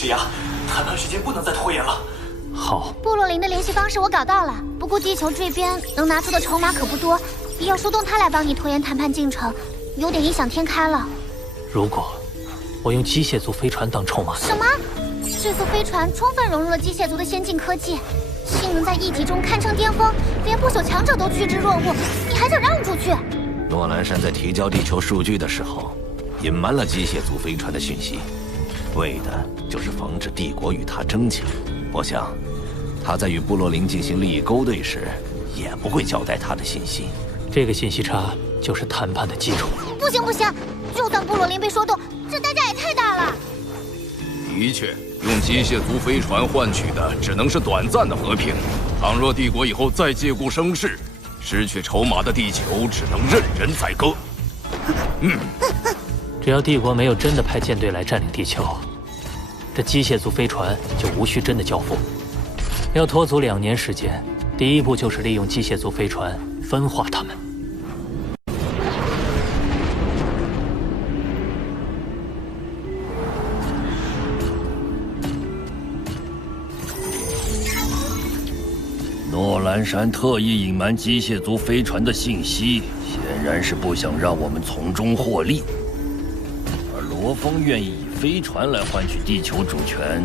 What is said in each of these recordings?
施压，谈判时间不能再拖延了。好，部落灵的联系方式我搞到了，不过地球这边能拿出的筹码可不多，要说动他来帮你拖延谈判进程，有点异想天开了。如果我用机械族飞船当筹码，什么？这艘飞船充分融入了机械族的先进科技，性能在一级中堪称巅峰，连不朽强者都趋之若鹜，你还想让出去？诺兰山在提交地球数据的时候，隐瞒了机械族飞船的讯息，为的就是防止帝国与他争抢。我想，他在与部落灵进行利益勾兑时，也不会交代他的信息。这个信息差就是谈判的基础。不行不行，就算部落灵被说动，这代价也太大了。的确，用机械族飞船换取的只能是短暂的和平。倘若帝国以后再借故生事，失去筹码的地球只能任人宰割。只要帝国没有真的派舰队来占领地球，这机械族飞船就无需真的交付。要拖足2年时间，第一步就是利用机械族飞船分化他们。诺兰山特意隐瞒机械族飞船的信息，显然是不想让我们从中获利。而罗峰愿意以飞船来换取地球主权，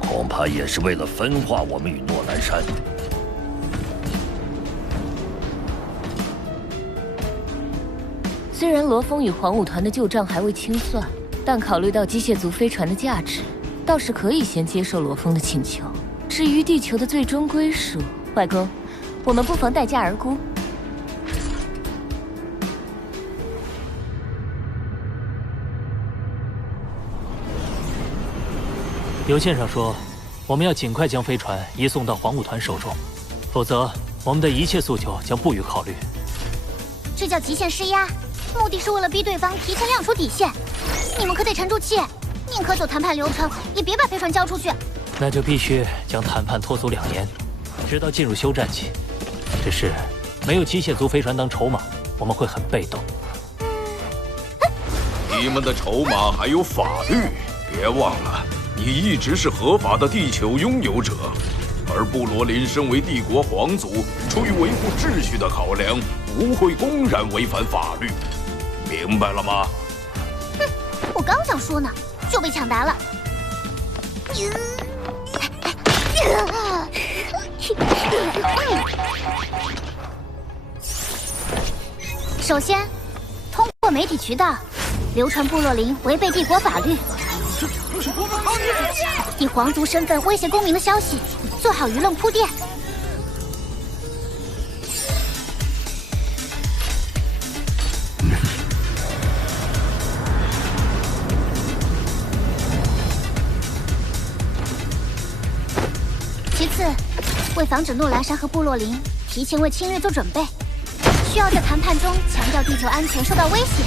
恐怕也是为了分化我们与诺兰山。虽然罗峰与黄武团的旧账还未清算，但考虑到机械族飞船的价值，倒是可以先接受罗峰的请求。至于地球的最终归属，外公，我们不妨待价而沽。邮件上说，我们要尽快将飞船移送到黄武团手中，否则我们的一切诉求将不予考虑。这叫极限施压，目的是为了逼对方提前亮出底线。你们可得沉住气，宁可走谈判流程，也别把飞船交出去。那就必须将谈判拖足2年，直到进入休战期。只是没有机械族飞船当筹码，我们会很被动。你们的筹码还有法律，别忘了，你一直是合法的地球拥有者，而布罗林身为帝国皇族，出于维护秩序的考量，不会公然违反法律，明白了吗？哼，我刚想说呢，就被抢答了。首先，通过媒体渠道流传部落灵违背帝国法律、以皇族身份威胁公民的消息，做好舆论铺垫。其次，为防止诺兰山和部落灵提前为侵略做准备，需要在谈判中强调地球安全受到威胁。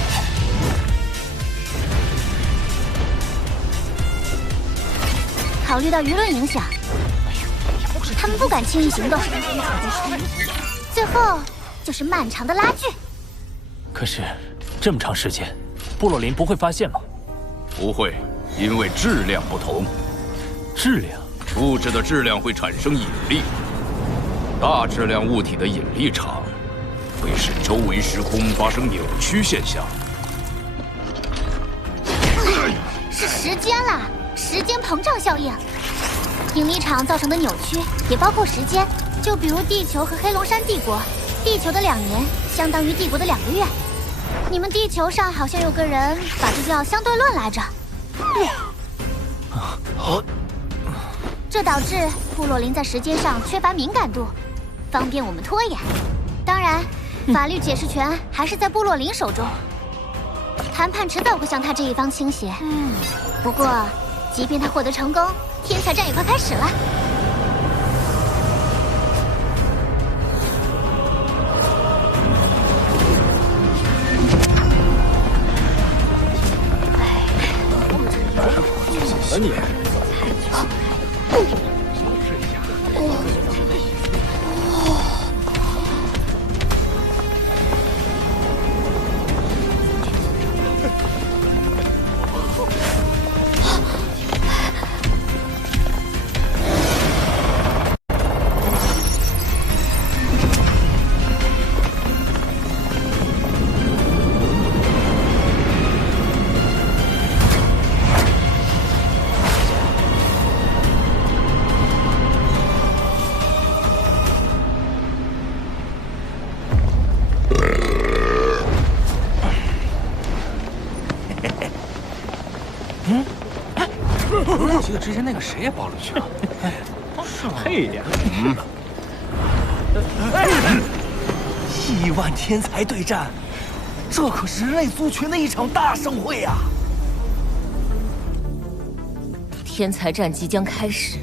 考虑到舆论影响，他们不敢轻易行动。最后就是漫长的拉锯。可是这么长时间，部落灵不会发现吗？不会，因为质量不同。质量？物质的质量会产生引力，大质量物体的引力场会使周围时空发生扭曲现象。是时间啦，时间膨胀效应。引力场造成的扭曲也包括时间，就比如地球和黑龙山帝国，地球的2年相当于帝国的2个月。你们地球上好像有个人把这叫相对论来着。这导致部落灵在时间上缺乏敏感度，方便我们拖延。当然，法律解释权还是在部落灵手中，谈判迟早会向他这一方倾斜。不过，即便他获得成功，天才战也快开始了。你。个之前那个谁也报了去啊？是吗？配呀！亿万天才对战，这可是人类族群的一场大盛会呀！天才战即将开始，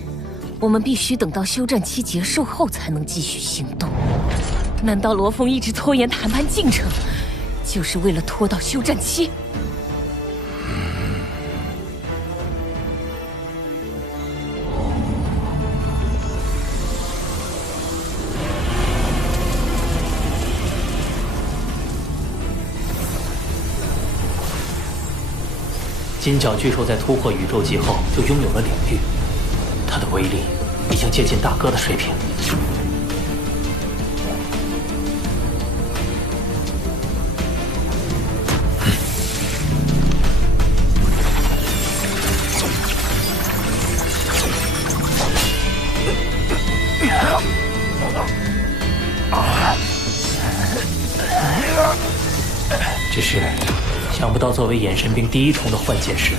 我们必须等到休战期结束后才能继续行动。难道罗峰一直拖延谈判进程，就是为了拖到休战期？金角巨兽在突破宇宙级后就拥有了领域，它的威力已经接近大哥的水平。只是想不到，作为眼神兵第一重的幻剑士，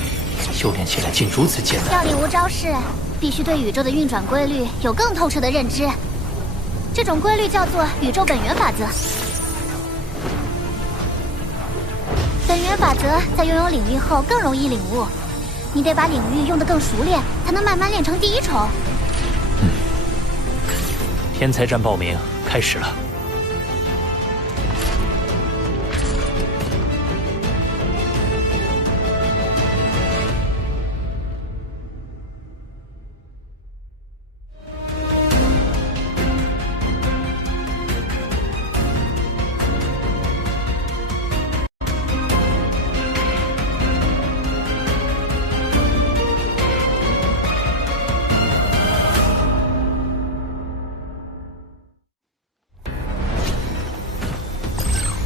修炼起来竟如此艰难。要领悟招式，必须对宇宙的运转规律有更透彻的认知。这种规律叫做宇宙本源法则。本源法则在拥有领域后更容易领悟，你得把领域用得更熟练，才能慢慢练成第一重。天才战报名开始了。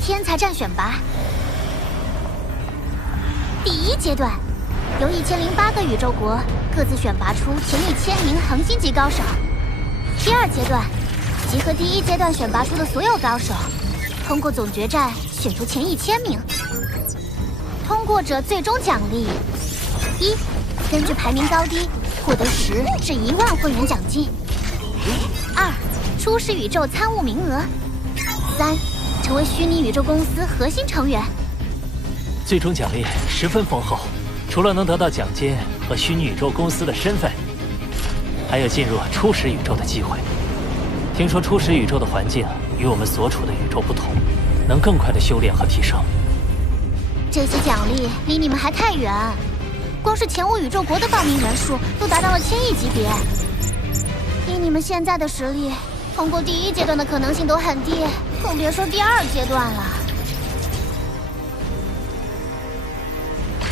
天才战选拔第一阶段，由1008个宇宙国各自选拔出前1000名恒星级高手。第二阶段，集合第一阶段选拔出的所有高手，通过总决战选出前1000名。通过者最终奖励：一、根据排名高低获得10至1万会员奖金；二、初始宇宙参悟名额；三、成为虚拟宇宙公司核心成员。最终奖励十分丰厚，除了能得到奖金和虚拟宇宙公司的身份，还有进入初始宇宙的机会。听说初始宇宙的环境与我们所处的宇宙不同，能更快的修炼和提升。这些奖励离你们还太远，光是前5宇宙国的报名人数都达到了1000亿级别。以你们现在的实力，通过第一阶段的可能性都很低，更别说第二阶段了。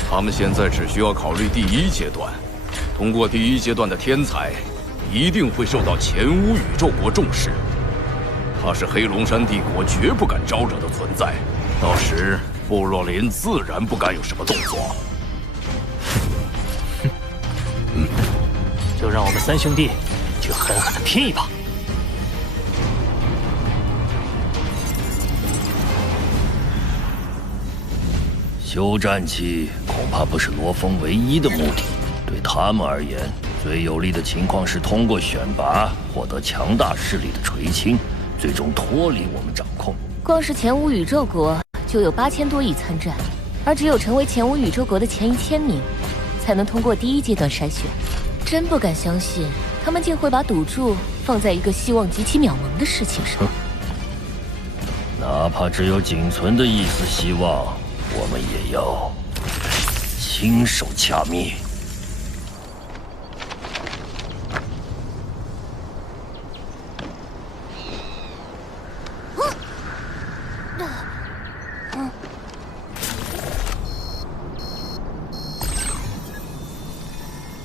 他们现在只需要考虑第一阶段，通过第一阶段的天才，一定会受到前5宇宙国重视。他是黑龙山帝国绝不敢招惹的存在，到时部落林自然不敢有什么动作。就让我们3兄弟去狠狠的拼一把。休战期恐怕不是罗峰唯一的目的，对他们而言，最有利的情况是通过选拔获得强大势力的垂青，最终脱离我们掌控。光是前5宇宙国就有8000多亿参战，而只有成为前5宇宙国的前1000名，才能通过第一阶段筛选。真不敢相信，他们竟会把赌注放在一个希望极其渺茫的事情上。哪怕只有仅存的一丝希望，我们也要亲手掐灭。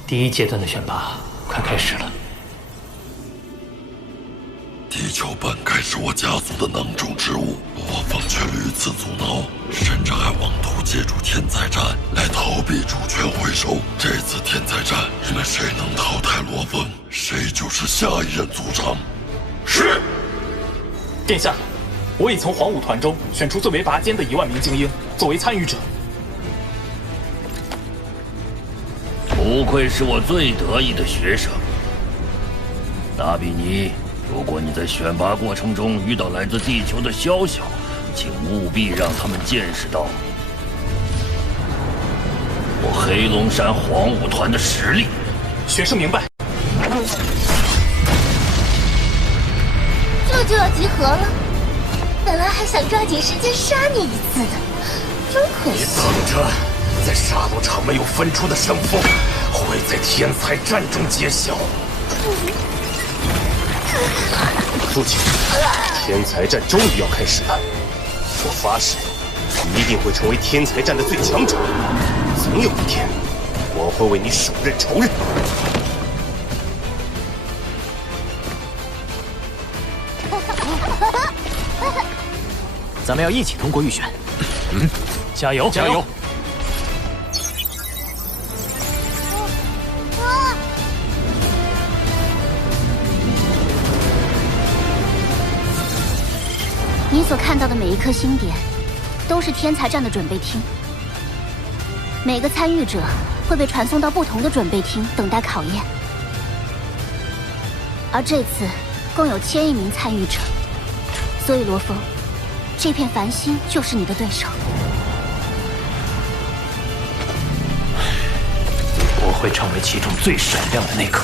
第一阶段的选拔快开始了。地球本该是我家族的囊中之物，我方却屡次阻挠，甚至还妄图借助天才战来逃避主权回收。这次天才战，你们谁能淘汰罗峰，谁就是下一任族长。是。殿下，我已从黄武团中选出最为拔尖的1万名精英作为参与者。不不愧是我最得意的学生。达比尼，如果你在选拔过程中遇到来自地球的宵小，请务必让他们见识到我黑龙山黄武团的实力。学生明白。这就要集合了，本来还想抓紧时间杀你一次的，真可惜。等着，在杀戮场没有分出的胜负，会在天才战中揭晓。父亲，天才战终于要开始了，我发誓，你一定会成为天才战的最强者。总有一天，我会为你手刃仇人。咱们要一起通过预选。加油！加油！你所看到的每一颗星点，都是天才战的准备厅。每个参与者会被传送到不同的准备厅，等待考验。而这次共有1000亿名参与者，所以罗峰，这片繁星就是你的对手。我会成为其中最闪亮的那个。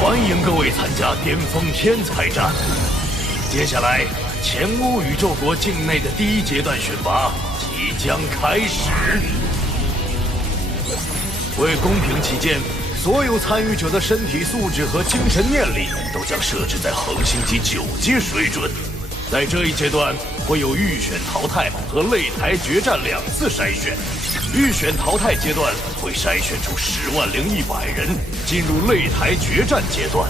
欢迎各位参加巅峰天才战。接下来，前乌宇宙国境内的第1阶段选拔即将开始。为公平起见，所有参与者的身体素质和精神念力都将设置在恒星级9阶水准。在这一阶段，会有预选淘汰和擂台决战2次筛选。预选淘汰阶段会筛选出100100人，进入擂台决战阶段。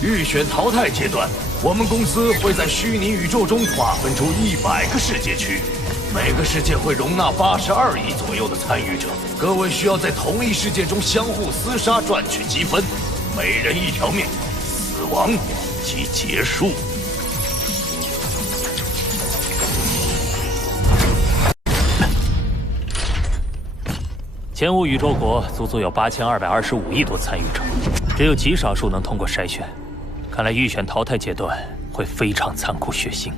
预选淘汰阶段，我们公司会在虚拟宇宙中划分出100个世界区，每个世界会容纳82亿左右的参与者。各位需要在同一世界中相互厮杀，赚取积分，每人1条命，死亡即结束。前无宇宙国足足有8225亿多参与者，只有极少数能通过筛选。看来预选淘汰阶段会非常残酷血腥。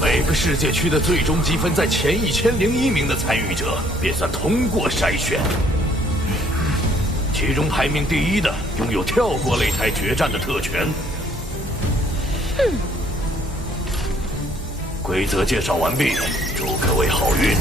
每个世界区的最终积分在前1001名的参与者便算通过筛选。其中排名第1的拥有跳过擂台决战的特权。规则介绍完毕，祝各位好运。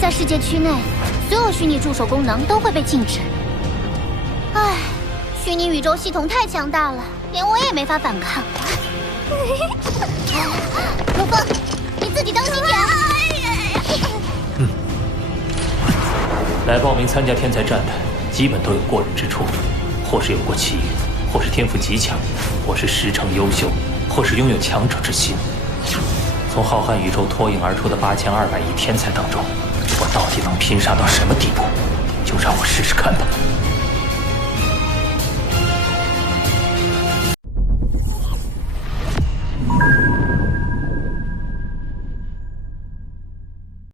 在世界区内，所有虚拟助手功能都会被禁止。唉，虚拟宇宙系统太强大了，连我也没法反抗。罗峰，你自己当心点。来报名参加天才战的，基本都有过人之处，或是有过奇遇，或是天赋极强，或是师承优秀，或是拥有强者之心。从浩瀚宇宙脱颖而出的8200亿天才当中，我到底能拼杀到什么地步？就让我试试看吧。